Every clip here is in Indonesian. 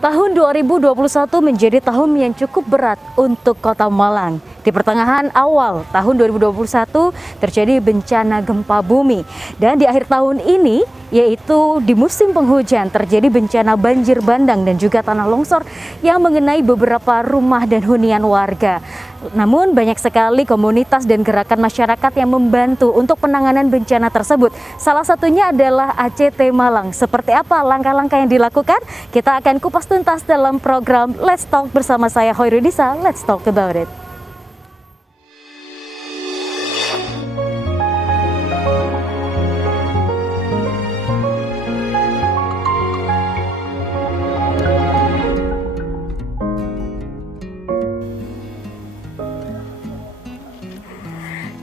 Tahun 2021 menjadi tahun yang cukup berat untuk Kota Malang. Di pertengahan awal tahun 2021 terjadi bencana gempa bumi. Dan di akhir tahun ini, yaitu di musim penghujan, terjadi bencana banjir bandang dan juga tanah longsor yang mengenai beberapa rumah dan hunian warga. Namun banyak sekali komunitas dan gerakan masyarakat yang membantu untuk penanganan bencana tersebut. Salah satunya adalah ACT Malang. Seperti apa langkah-langkah yang dilakukan? Kita akan kupas tuntas dalam program Let's Talk bersama saya Hoirudisa. Let's talk about it.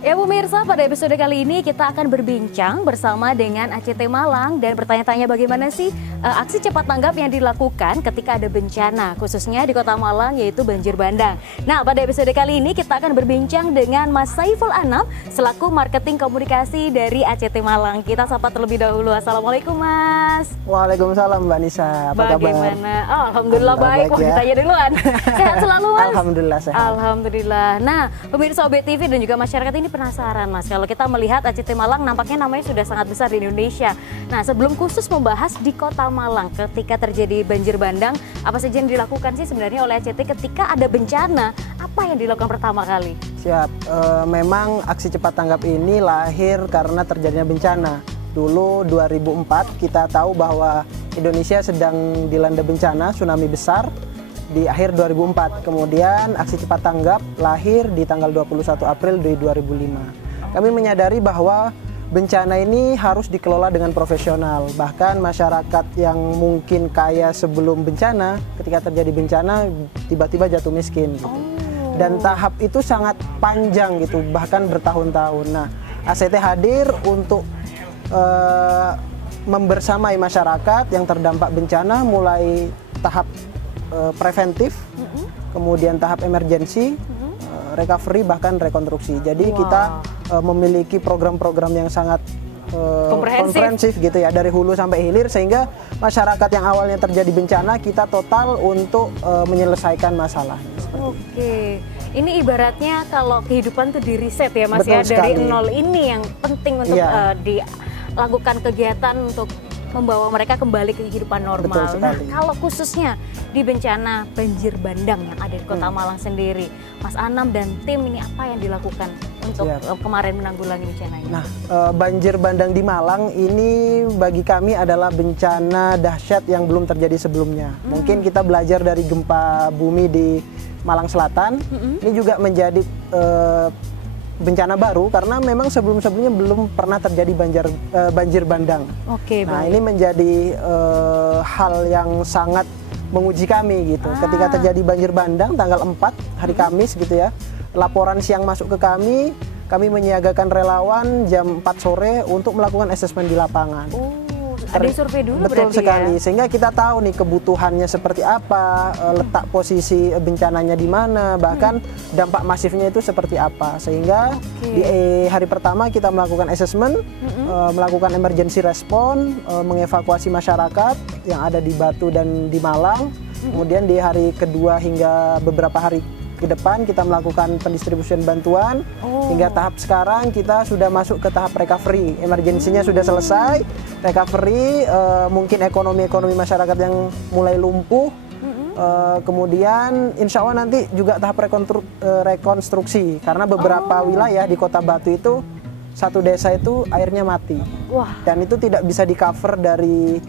Ya pemirsa, pada episode kali ini kita akan berbincang bersama dengan ACT Malang dan bertanya-tanya bagaimana sih aksi cepat tanggap yang dilakukan ketika ada bencana, khususnya di Kota Malang yaitu banjir bandang. Nah, pada episode kali ini kita akan berbincang dengan Mas Saiful Anam selaku marketing komunikasi dari ACT Malang. Kita sapa terlebih dahulu. Assalamualaikum Mas. Waalaikumsalam Mbak Nisa. Apa bagaimana? Kabar? Oh, Alhamdulillah baik. Wah, ditanya duluan. Sehat selalu Mas? Alhamdulillah sehat. Alhamdulillah. Nah, pemirsa OBTV dan juga masyarakat ini penasaran Mas, kalau kita melihat ACT Malang nampaknya namanya sudah sangat besar di Indonesia. Nah, sebelum khusus membahas di Kota Malang ketika terjadi banjir bandang, apa saja yang dilakukan sih sebenarnya oleh ACT ketika ada bencana? Apa yang dilakukan pertama kali? Siap, memang aksi cepat tanggap ini lahir karena terjadinya bencana. Dulu 2004 kita tahu bahwa Indonesia sedang dilanda bencana tsunami besar di akhir 2004. Kemudian aksi cepat tanggap lahir di tanggal 21 April 2005. Kami menyadari bahwa bencana ini harus dikelola dengan profesional. Bahkan masyarakat yang mungkin kaya sebelum bencana, ketika terjadi bencana tiba-tiba jatuh miskin gitu. Dan tahap itu sangat panjang gitu, bahkan bertahun-tahun. Nah, ACT hadir untuk membersamai masyarakat yang terdampak bencana mulai tahap preventif, kemudian tahap emergensi, recovery, bahkan rekonstruksi. Jadi kita memiliki program-program yang sangat komprehensif gitu ya, dari hulu sampai hilir, sehingga masyarakat yang awalnya terjadi bencana kita total untuk menyelesaikan masalah. Oke, ini ibaratnya kalau kehidupan tuh di reset ya Mas. Betul ya, sekali. Dari nol ini yang penting untuk dilakukan kegiatan untuk membawa mereka kembali ke kehidupan normal. Nah, kalau khususnya di bencana banjir bandang yang ada di Kota Malang sendiri, Mas Anam dan tim ini apa yang dilakukan untuk kemarin menanggulangi bencana ini? Nah, banjir bandang di Malang ini bagi kami adalah bencana dahsyat yang belum terjadi sebelumnya. Mungkin kita belajar dari gempa bumi di Malang Selatan, ini juga menjadi bencana baru karena memang sebelum-sebelumnya belum pernah terjadi banjir bandang. Nah, ini menjadi hal yang sangat menguji kami gitu. Ketika terjadi banjir bandang tanggal 4 hari Kamis gitu ya, laporan siang masuk ke kami menyiagakan relawan jam 4 sore untuk melakukan asesmen di lapangan. Ada survei dulu. Betul sekali, sehingga kita tahu nih kebutuhannya seperti apa, letak posisi bencananya di mana, bahkan dampak masifnya itu seperti apa. Sehingga di hari pertama kita melakukan assessment, melakukan emergency response, mengevakuasi masyarakat yang ada di Batu dan di Malang. Kemudian di hari kedua hingga beberapa hari ke depan kita melakukan pendistribusian bantuan. Hingga tahap sekarang kita sudah masuk ke tahap recovery. Emergensinya sudah selesai, recovery, mungkin ekonomi masyarakat yang mulai lumpuh. Kemudian insya Allah nanti juga tahap rekonstruksi, karena beberapa wilayah di Kota Batu itu satu desa itu airnya mati. Dan itu tidak bisa di cover dari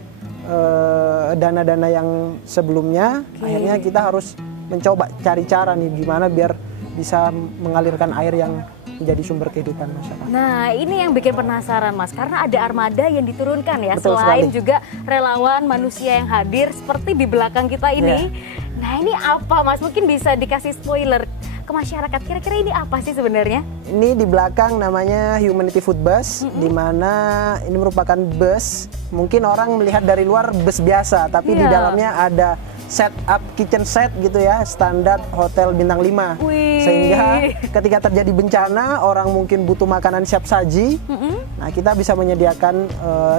dana-dana yang sebelumnya. Akhirnya kita harus mencoba cari cara nih gimana biar bisa mengalirkan air yang menjadi sumber kehidupan masyarakat. Nah, ini yang bikin penasaran Mas, karena ada armada yang diturunkan ya. Betul selain sekali. Juga relawan manusia yang hadir seperti di belakang kita ini. Nah, ini apa Mas? Mungkin bisa dikasih spoiler ke masyarakat, kira-kira ini apa sih sebenarnya? Ini di belakang namanya Humanity Food Bus, di mana ini merupakan bus. Mungkin orang melihat dari luar bus biasa, tapi di dalamnya ada setup kitchen set gitu ya, standar hotel bintang 5. Sehingga ketika terjadi bencana, orang mungkin butuh makanan siap saji. Nah, kita bisa menyediakan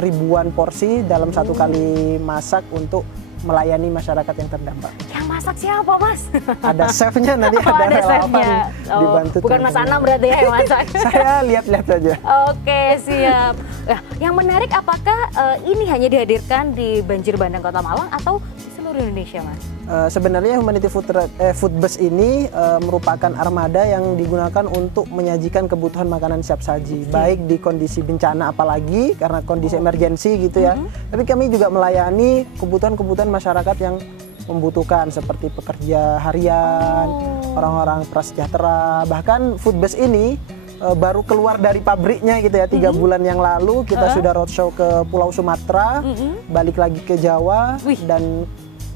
ribuan porsi dalam satu kali masak untuk melayani masyarakat yang terdampak. Yang masak siapa, Mas? Ada chefnya nanti, Oh, ada ada relawan chefnya. dibantu. Bukan Mas Anam berarti ya yang masak. Saya lihat-lihat saja. Oke, siap. Nah, yang menarik apakah ini hanya dihadirkan di Banjir Bandang Kota Malang atau di seluruh Indonesia, Mas? Sebenarnya Humanity Food Bus ini merupakan armada yang digunakan untuk menyajikan kebutuhan makanan siap saji, baik di kondisi bencana apalagi karena kondisi emergensi gitu ya. Tapi kami juga melayani kebutuhan-kebutuhan masyarakat yang membutuhkan seperti pekerja harian, orang-orang prasejahtera. Bahkan Food Bus ini baru keluar dari pabriknya gitu ya, 3 bulan yang lalu kita sudah roadshow ke Pulau Sumatera, balik lagi ke Jawa. Dan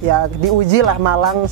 ya diuji lah Malang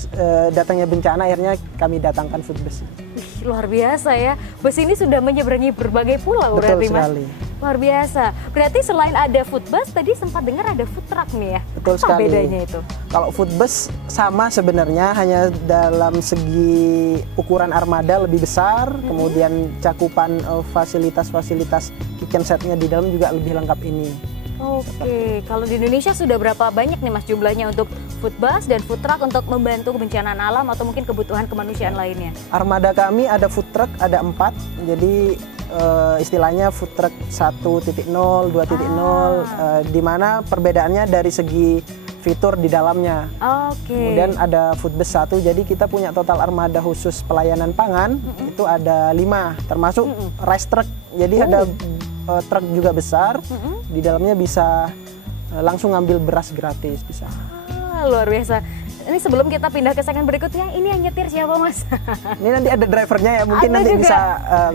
datangnya bencana, akhirnya kami datangkan Food Bus. Wih, luar biasa ya. Bus ini sudah menyeberangi berbagai pulau. Betul berarti, sekali. Mas. Luar biasa. Berarti selain ada food bus, tadi sempat dengar ada food truck nih ya. Betul Apa sekali. bedanya itu? Kalau Food Bus sama sebenarnya, hanya dalam segi ukuran armada lebih besar, kemudian cakupan fasilitas-fasilitas kitchen setnya di dalam juga lebih lengkap ini. Oke, kalau di Indonesia sudah berapa banyak nih Mas jumlahnya untuk food bus dan food truck untuk membantu kebencanaan alam atau mungkin kebutuhan kemanusiaan lainnya? Armada kami ada food truck, ada 4, jadi istilahnya food truck 1.0, 2.0, di mana perbedaannya dari segi fitur di dalamnya. Oke. Kemudian ada Food Bus 1, jadi kita punya total armada khusus pelayanan pangan, itu ada 5, termasuk rice truck, jadi ada truk juga besar, di dalamnya bisa langsung ngambil beras gratis bisa. Luar biasa. Ini sebelum kita pindah ke segmen berikutnya, ini yang nyetir siapa, Mas? Ini nanti ada drivernya ya, mungkin Ada nanti juga. bisa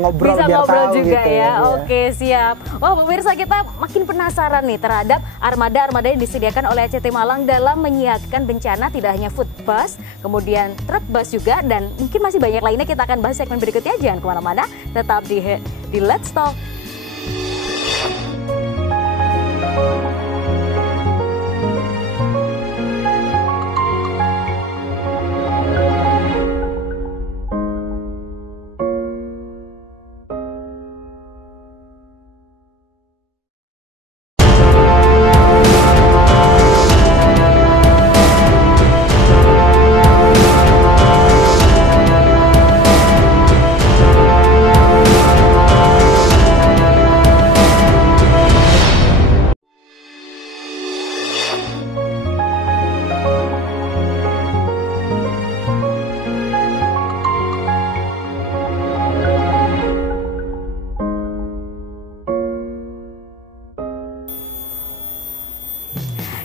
ngobrol Bisa biar ngobrol tahu juga gitu ya. Oke, siap. Wah, pemirsa, kita makin penasaran nih terhadap armada-armada yang disediakan oleh ACT Malang dalam menyiapkan bencana, tidak hanya food bus, kemudian truk bus juga, dan mungkin masih banyak lainnya. Kita akan bahas segmen berikutnya. Jangan kemana-mana, tetap di Let's Talk.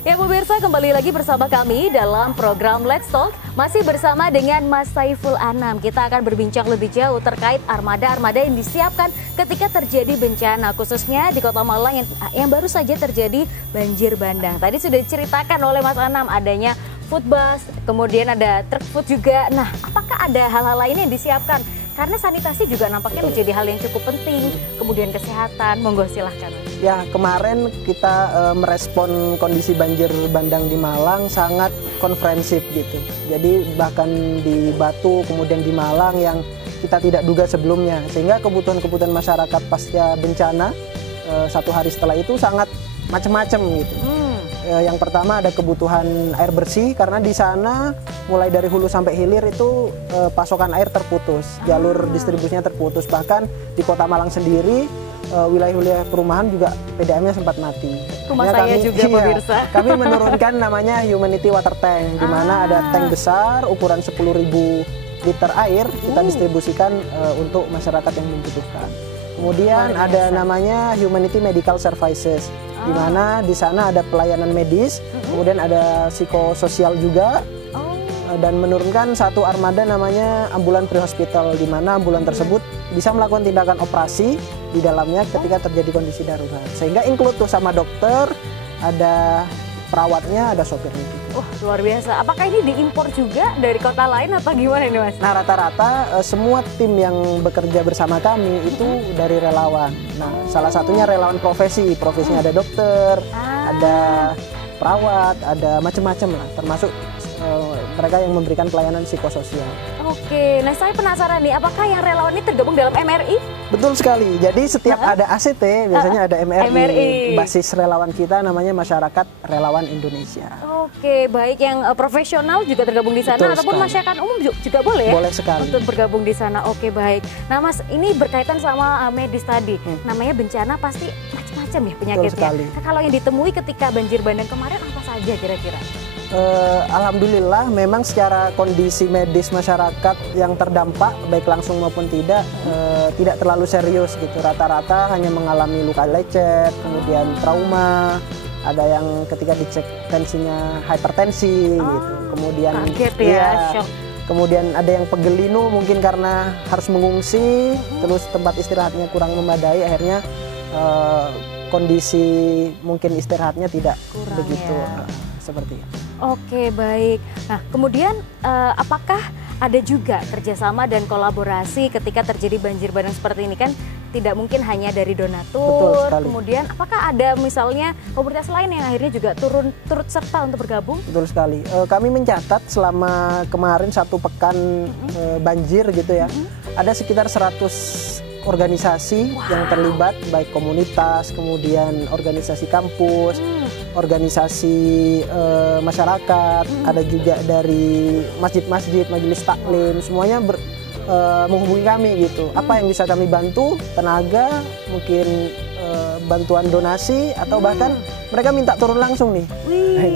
Ya pemirsa, kembali lagi bersama kami dalam program Let's Talk. Masih bersama dengan Mas Saiful Anam. Kita akan berbincang lebih jauh terkait armada-armada yang disiapkan ketika terjadi bencana, khususnya di Kota Malang yang baru saja terjadi banjir bandang. Tadi sudah diceritakan oleh Mas Anam adanya food bus, kemudian ada truk food juga. Nah, apakah ada hal-hal lain yang disiapkan? Karena sanitasi juga nampaknya menjadi hal yang cukup penting, kemudian kesehatan, monggo silahkan. Ya, kemarin kita merespon kondisi banjir bandang di Malang sangat konfrensif gitu. Jadi bahkan di Batu, kemudian di Malang yang kita tidak duga sebelumnya. Sehingga kebutuhan-kebutuhan masyarakat pasca bencana 1 hari setelah itu sangat macam-macam gitu. Yang pertama ada kebutuhan air bersih, karena di sana mulai dari hulu sampai hilir itu pasokan air terputus, jalur distribusinya terputus. Bahkan di Kota Malang sendiri wilayah-wilayah perumahan juga PDAM-nya sempat mati. Rumah saya juga, pemirsa. Kami menurunkan namanya Humanity Water Tank, di mana ada tank besar ukuran 10.000 liter air kita distribusikan untuk masyarakat yang membutuhkan. Kemudian ada namanya Humanity Medical Services, di mana di sana ada pelayanan medis, kemudian ada psikososial juga, dan menurunkan 1 armada namanya ambulan pre-hospital, di mana ambulan tersebut bisa melakukan tindakan operasi di dalamnya ketika terjadi kondisi darurat. Sehingga include tuh sama dokter, ada perawatnya, ada sopirnya. Wah, luar biasa. Apakah ini diimpor juga dari kota lain apa gimana nih, Mas? Nah, rata-rata semua tim yang bekerja bersama kami itu dari relawan. Nah, salah satunya relawan profesi. Profesinya ada dokter, ada perawat, ada macam-macam lah, termasuk mereka yang memberikan pelayanan psikososial. Oke, nah saya penasaran nih, apakah yang relawan ini tergabung dalam MRI? Betul sekali. Jadi setiap ada ACT, biasanya ada MRI. Basis relawan kita namanya Masyarakat Relawan Indonesia. Oke, baik yang profesional juga tergabung di sana. Betul ataupun sekali. Masyarakat umum juga boleh ya? Boleh sekali. Untuk bergabung di sana. Oke, baik. Nah Mas, ini berkaitan sama medis tadi. Namanya bencana pasti macam-macam ya penyakitnya. Nah, kalau yang ditemui ketika banjir bandang kemarin apa saja kira-kira? Alhamdulillah memang secara kondisi medis masyarakat yang terdampak baik langsung maupun tidak terlalu serius gitu. Rata-rata hanya mengalami luka lecet, kemudian trauma, ada yang ketika dicek tensinya hipertensi gitu. Kemudian kaget ya, shock. Kemudian ada yang pegelinu mungkin karena harus mengungsi, terus tempat istirahatnya kurang memadai, akhirnya kondisi mungkin istirahatnya tidak kurang begitu seperti itu. Oke, baik. Nah, kemudian apakah ada juga kerjasama dan kolaborasi ketika terjadi banjir bandang seperti ini? Kan tidak mungkin hanya dari donatur. Kemudian apakah ada misalnya komunitas lain yang akhirnya juga turut serta untuk bergabung? Betul sekali. Kami mencatat selama kemarin 1 pekan banjir gitu ya, ada sekitar 100 organisasi yang terlibat, baik komunitas, kemudian organisasi kampus, organisasi masyarakat, ada juga dari masjid-masjid, majelis taklim, semuanya menghubungi kami gitu. Apa yang bisa kami bantu, tenaga, mungkin bantuan donasi, atau bahkan mereka minta turun langsung nih.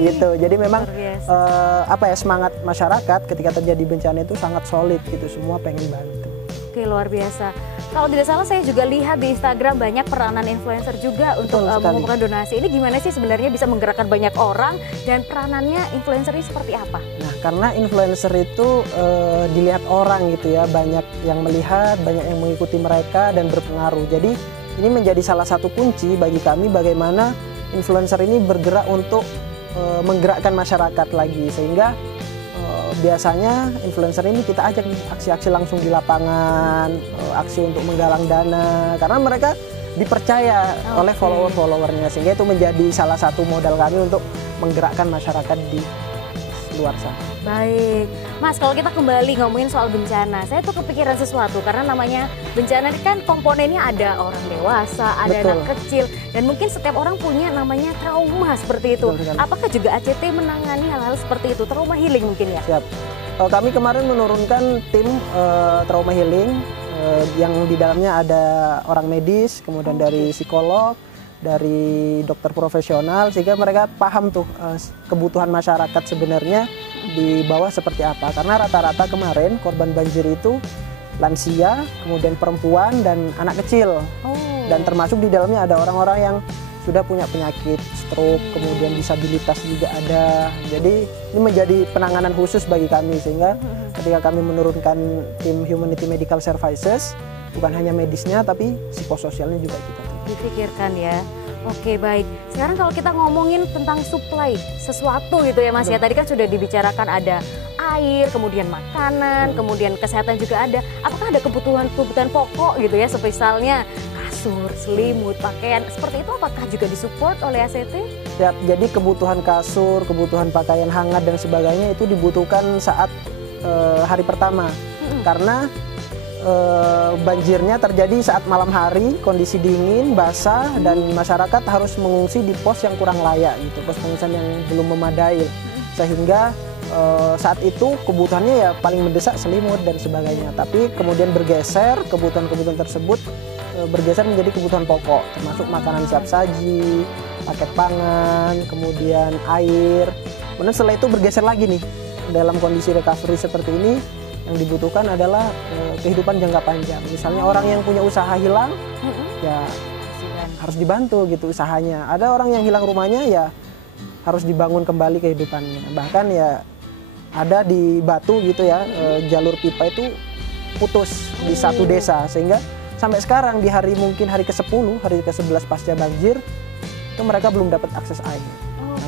Gitu. Jadi memang semangat masyarakat ketika terjadi bencana itu sangat solid gitu, semua pengen bantu. Oke, luar biasa. Kalau tidak salah saya juga lihat di Instagram banyak peranan influencer juga untuk mengumpulkan donasi. Ini gimana sih sebenarnya bisa menggerakkan banyak orang, dan peranannya influencer ini seperti apa? Nah, karena influencer itu dilihat orang gitu ya, banyak yang melihat, banyak yang mengikuti mereka dan berpengaruh. Jadi ini menjadi salah satu kunci bagi kami bagaimana influencer ini bergerak untuk menggerakkan masyarakat lagi, sehingga biasanya influencer ini kita ajak aksi-aksi langsung di lapangan, aksi untuk menggalang dana, karena mereka dipercaya oleh follower-followernya, sehingga itu menjadi salah satu modal kami untuk menggerakkan masyarakat di luar sana. Baik, Mas, kalau kita kembali ngomongin soal bencana, saya tuh kepikiran sesuatu, karena namanya bencana ini kan komponennya ada orang dewasa, ada anak kecil, dan mungkin setiap orang punya namanya trauma seperti itu. Apakah juga ACT menangani hal-hal seperti itu, trauma healing mungkin ya? Siap. Kami kemarin menurunkan tim trauma healing yang di dalamnya ada orang medis, kemudian dari psikolog, dari dokter profesional, sehingga mereka paham tuh kebutuhan masyarakat sebenarnya di bawah seperti apa. Karena rata-rata kemarin korban banjir itu lansia, kemudian perempuan dan anak kecil. Dan termasuk di dalamnya ada orang-orang yang sudah punya penyakit stroke, kemudian disabilitas juga ada. Jadi ini menjadi penanganan khusus bagi kami, sehingga ketika kami menurunkan tim Humanity Medical Services, bukan hanya medisnya tapi psikososialnya juga kita dipikirkan ya. Oke, baik. Sekarang kalau kita ngomongin tentang supply sesuatu gitu ya Mas ya. Tadi kan sudah dibicarakan ada air, kemudian makanan, kemudian kesehatan juga ada. Apakah ada kebutuhan pokok gitu ya, misalnya kasur, selimut, pakaian, seperti itu apakah juga disupport oleh ACT? Ya, jadi kebutuhan kasur, kebutuhan pakaian hangat dan sebagainya itu dibutuhkan saat hari pertama. Karena banjirnya terjadi saat malam hari, kondisi dingin, basah, dan masyarakat harus mengungsi di pos yang kurang layak gitu, pos pengungsian yang belum memadai, sehingga saat itu kebutuhannya ya paling mendesak selimut dan sebagainya. Tapi kemudian bergeser, kebutuhan-kebutuhan tersebut bergeser menjadi kebutuhan pokok, termasuk makanan siap saji, paket pangan, kemudian air. Kemudian setelah itu bergeser lagi nih, dalam kondisi recovery seperti ini, yang dibutuhkan adalah kehidupan jangka panjang. Misalnya orang yang punya usaha hilang, ya harus dibantu gitu usahanya. Ada orang yang hilang rumahnya, ya harus dibangun kembali kehidupannya. Bahkan ya ada di Batu gitu ya, jalur pipa itu putus di satu desa, sehingga sampai sekarang di mungkin hari ke-10, hari ke-11 pasca banjir, itu mereka belum dapat akses air.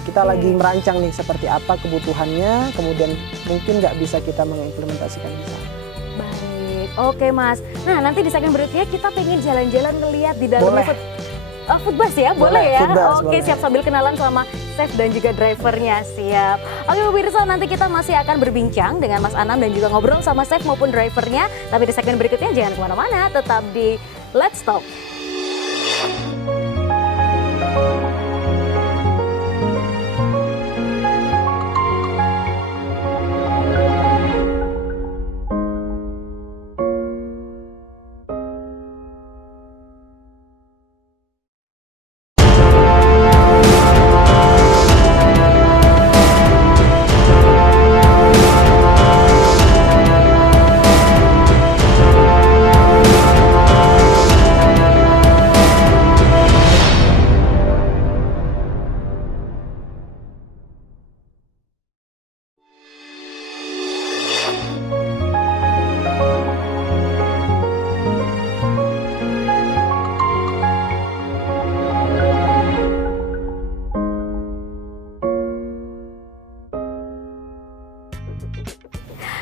Kita lagi merancang nih seperti apa kebutuhannya, kemudian mungkin nggak bisa kita mengimplementasikan di sana. Baik, oke Mas. Nah nanti di segmen berikutnya kita pengen jalan-jalan ngeliat di dalam food bus ya, boleh ya? Food bus, oke, siap, sambil kenalan sama chef dan juga drivernya. Siap. Oke pemirsa, nanti kita masih akan berbincang dengan Mas Anam dan juga ngobrol sama chef maupun drivernya. Tapi di segmen berikutnya jangan kemana-mana, tetap di Let's Talk.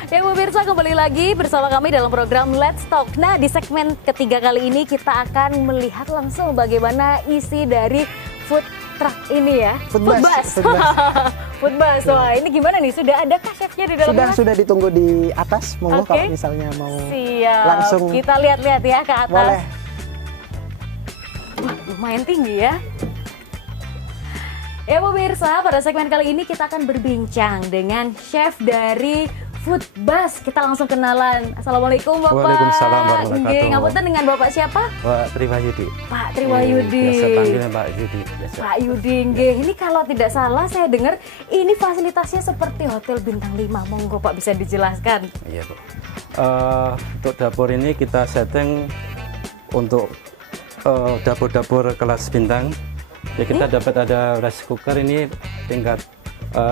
Ya pemirsa, kembali lagi bersama kami dalam program Let's Talk. Nah, di segmen ketiga kali ini kita akan melihat langsung bagaimana isi dari food truck ini ya. Food bus. Food bus. Wah, ini gimana nih? Sudah adakah chefnya di dalamnya? Sudah ditunggu di atas. Monggo kalau misalnya mau langsung. Kita lihat-lihat ya ke atas. Boleh. Wah, lumayan tinggi ya. Ya pemirsa, pada segmen kali ini kita akan berbincang dengan chef dari Food Bus. Kita langsung kenalan. Assalamualaikum Bapak. Waalaikumsalam warahmatullahi wabarakatuh. Ngapunten dengan Bapak siapa? Pak Triwayudi. Pak Triwayudi. Biasa panggilnya Pak Yudi. Biasa. Pak Yudi, nggih. Ini kalau tidak salah saya dengar ini fasilitasnya seperti hotel bintang 5. Monggo Pak bisa dijelaskan. Iya Pak. Untuk dapur ini kita setting untuk dapur-dapur kelas bintang. Ya kita dapat ada rice cooker ini tingkat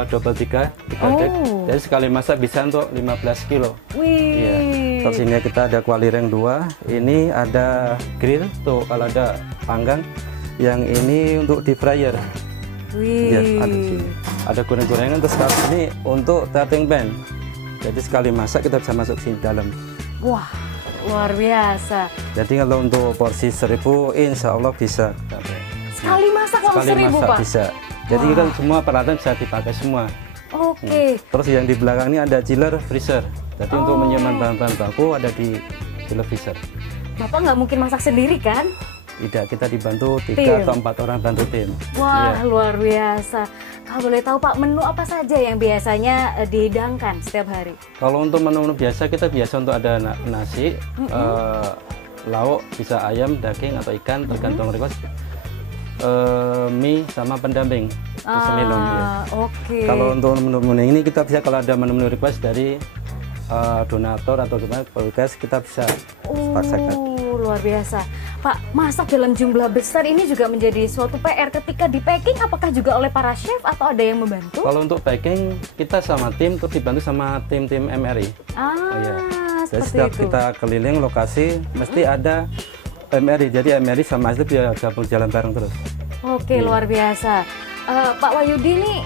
double 3 dek. Jadi sekali masak bisa untuk 15 kilo. Wih. Iya. Terus ini kita ada kuali ring 2. Ini ada grill tuh kalau ada panggang. Yang ini untuk deep fryer. Wih. Iya, ada di sini. Ada goreng-gorengan. Terus kalau ini untuk taping pan. Jadi sekali masak kita bisa masuk sini dalam. Wah, luar biasa. Jadi kalau untuk porsi 1000 insya Allah bisa. Sekali masak langsung 1000 Pak? Bisa. Jadi kan semua peralatan bisa dipakai semua. Oke. Terus yang di belakang ini ada chiller freezer. Jadi untuk menyimpan bahan-bahan baku ada di chiller freezer. Bapak nggak mungkin masak sendiri kan? Tidak, kita dibantu 3 Tim. atau 4 orang bantu tim. Wah, Iya. luar biasa. Kalau boleh tahu Pak, menu apa saja yang biasanya dihidangkan setiap hari? Kalau untuk menu-menu biasa, kita biasa untuk ada nasi, lauk, bisa ayam, daging atau ikan, tergantung request. Mie sama pendamping terus minum ya. Oke. Kalau untuk menu-menu ini kita bisa kalau ada menu-menu request dari donatur atau gimana request kita bisa paksakan. Luar biasa. Pak, masak dalam jumlah besar ini juga menjadi suatu PR ketika di packing, apakah juga oleh para chef atau ada yang membantu? Kalau untuk packing kita sama tim terus dibantu sama tim-tim MRI. Jadi Seperti setiap itu. kita keliling lokasi mesti ada MRI. Jadi MRI sama Asli dia gabung jalan bareng terus. Oke, luar biasa. Pak Wahyudi nih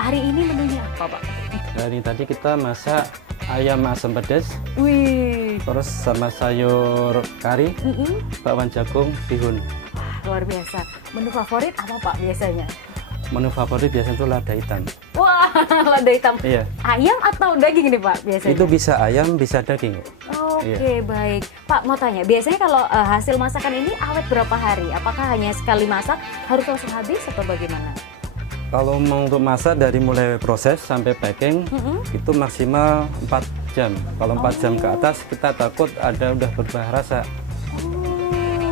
hari ini menunya apa Pak? Dari tadi kita masak ayam asam pedas, Wih. terus sama sayur kari, bakwan jagung, bihun. Wah, luar biasa. Menu favorit apa Pak biasanya? Menu favorit biasanya itu lada hitam. Wah, lada hitam. Iya. Ayam atau daging nih Pak biasanya? Itu bisa ayam, bisa daging. Oke, baik. Pak, mau tanya, biasanya kalau hasil masakan ini awet berapa hari? Apakah hanya sekali masak harus langsung habis atau bagaimana? Kalau mau untuk masak dari mulai proses sampai packing itu maksimal 4 jam. Kalau 4 jam ke atas kita takut ada udah berubah rasa.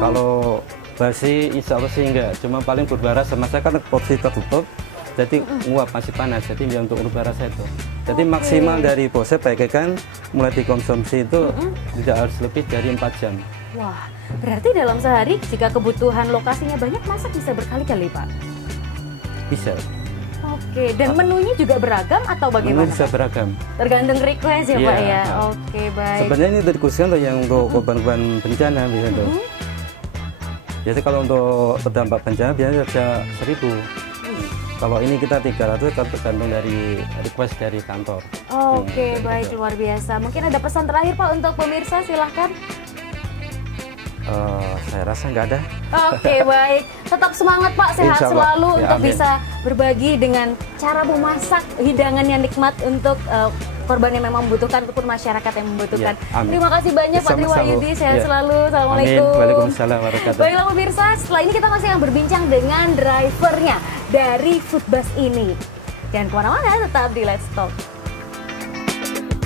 Kalau basi insya Allah sih enggak, cuma paling berubah rasa. Masa kan porsi tertutup, jadi uap masih panas, jadi dia untuk berubah rasa itu. Jadi maksimal dari proses packing mulai dikonsumsi itu tidak harus lebih dari 4 jam. Wah, berarti dalam sehari jika kebutuhan lokasinya banyak, masak bisa berkali-kali Pak? Bisa. Oke, dan menunya juga beragam atau bagaimana? Menu bisa beragam. Tergantung request ya Iya, Pak ya? Oke, baik. Sebenarnya ini dikhususkan untuk yang untuk korban-korban bencana biasanya tuh. Jadi kalau untuk terdampak bencana biasanya bisa 1000. Kalau ini kita 300 tergantung dari request dari kantor. Oke, baik, luar biasa. Mungkin ada pesan terakhir Pak untuk pemirsa, silahkan. Saya rasa nggak ada. Oke, baik. Tetap semangat Pak, sehat Insya Allah. selalu Ya, untuk amin. bisa berbagi dengan cara memasak hidangan yang nikmat untuk korban yang memang membutuhkan ataupun masyarakat yang membutuhkan. Ya, amin. Terima kasih banyak Pak Sama-sama, Triwahyudi, sehat ya. selalu. Amin. Assalamualaikum. Waalaikumsalam warahmatullahi. Baiklah pemirsa, setelah ini kita masih akan berbincang dengan drivernya dari Foodbus ini. Jangan kemana-mana, tetap di Let's Talk.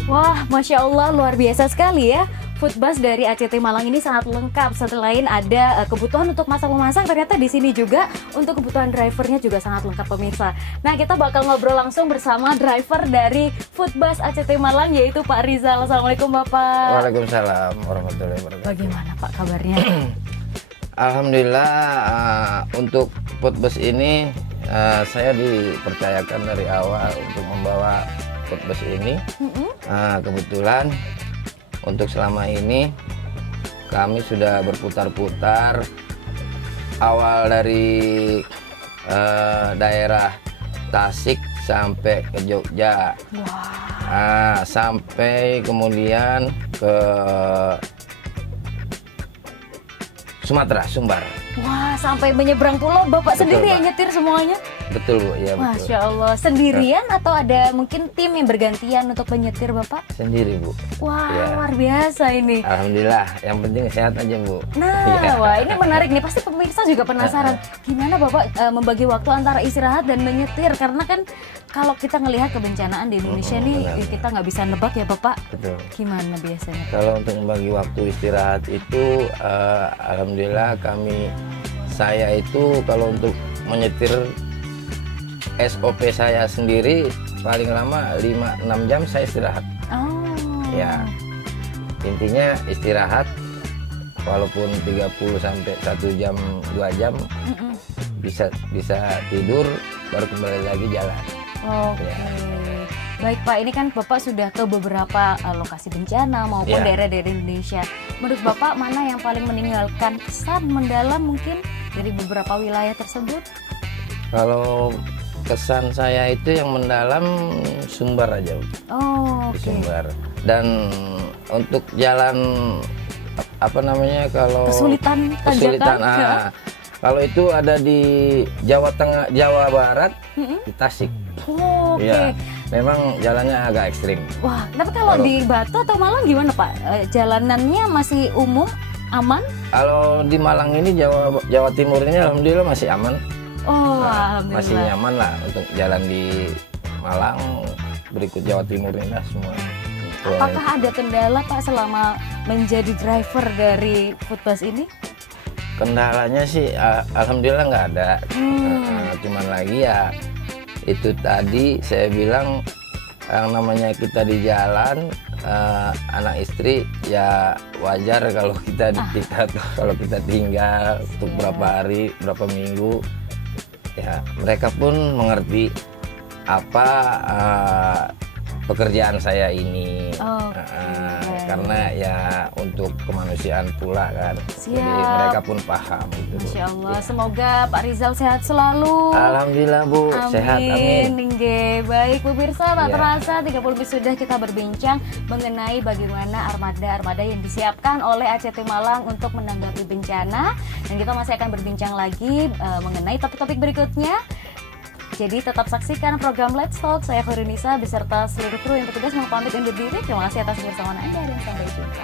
Wah, Masya Allah, luar biasa sekali ya. Foodbus dari ACT Malang ini sangat lengkap. Selain ada kebutuhan untuk masak-memasak, ternyata di sini juga untuk kebutuhan drivernya juga sangat lengkap pemirsa. Nah, kita bakal ngobrol langsung bersama driver dari Foodbus ACT Malang, yaitu Pak Rizal. Assalamualaikum Bapak. Waalaikumsalam warahmatullahi wabarakatuh. Bagaimana Pak kabarnya? Alhamdulillah, untuk Foodbus ini saya dipercayakan dari awal untuk membawa Foodbus ini. Kebetulan untuk selama ini kami sudah berputar-putar, awal dari daerah Tasik sampai ke Jogja. Sampai kemudian ke Sumatera, Sumbar. Wah, sampai menyeberang pulau Bapak Betul, sendiri Pak. yang nyetir semuanya? Betul Bu, ya betul. Masya Allah, sendirian atau ada mungkin tim yang bergantian untuk menyetir Bapak? Sendiri Bu. Wah, Ya. luar biasa ini. Alhamdulillah, yang penting sehat aja Bu. Nah, Ya. wah ini menarik nih. Pasti pemirsa juga penasaran gimana Bapak membagi waktu antara istirahat dan menyetir. Karena kan kalau kita ngelihat kebencanaan di Indonesia nih, benar. kita nggak bisa nebak ya Bapak. Betul. Gimana biasanya? Kalau untuk membagi waktu istirahat itu, alhamdulillah saya itu kalau untuk menyetir SOP saya sendiri paling lama 5-6 jam saya istirahat. Oh. Ya, intinya istirahat walaupun 30 sampai 1 jam 2 jam bisa tidur baru kembali lagi jalan. Oke. Ya. Baik Pak, ini kan Bapak sudah ke beberapa lokasi bencana maupun Ya. daerah-daerah Indonesia. Menurut Bapak mana yang paling meninggalkan kesan mendalam mungkin dari beberapa wilayah tersebut? Kalau kesan saya itu yang mendalam Sumbar aja, Bu. Oh, Di oke. Sumbar. Dan untuk jalan apa namanya kalau Kesulitan kesulitan, tanjakan, ya. kalau itu ada di Jawa Tengah, Jawa Barat, di Tasik. Oh, oke. Ya, memang jalannya agak ekstrim. Wah, tapi kalau di Batu atau Malang gimana Pak? Jalanannya masih umum, aman? Kalau di Malang ini Jawa Timur ini alhamdulillah masih aman. Oh, Nah, masih alhamdulillah. nyaman lah untuk jalan di Malang, berikut Jawa Timur ini lah semua. Apakah ada kendala Pak selama menjadi driver dari Foodbus ini? Kendalanya sih alhamdulillah nggak ada. Cuman lagi ya itu tadi saya bilang yang namanya kita di jalan, anak istri ya wajar kalau kalau kita tinggal untuk berapa hari, berapa minggu, ya mereka pun mengerti apa pekerjaan saya ini. Karena ya untuk kemanusiaan pula kan. Jadi Siap. mereka pun paham gitu. Bu. Masya Allah, Ya. semoga Pak Rizal sehat selalu. Alhamdulillah Bu, sehat, amin. Ningge. Baik pemirsa, tak Ya. terasa 30 menit sudah kita berbincang mengenai bagaimana armada-armada yang disiapkan oleh ACT Malang untuk menanggapi bencana. Dan kita masih akan berbincang lagi mengenai topik-topik berikutnya. Jadi tetap saksikan program Let's Talk. Saya Khairunnisa beserta seluruh kru yang bertugas mau pamit undur diri. Terima kasih atas kebersamaan Anda dan sampai jumpa.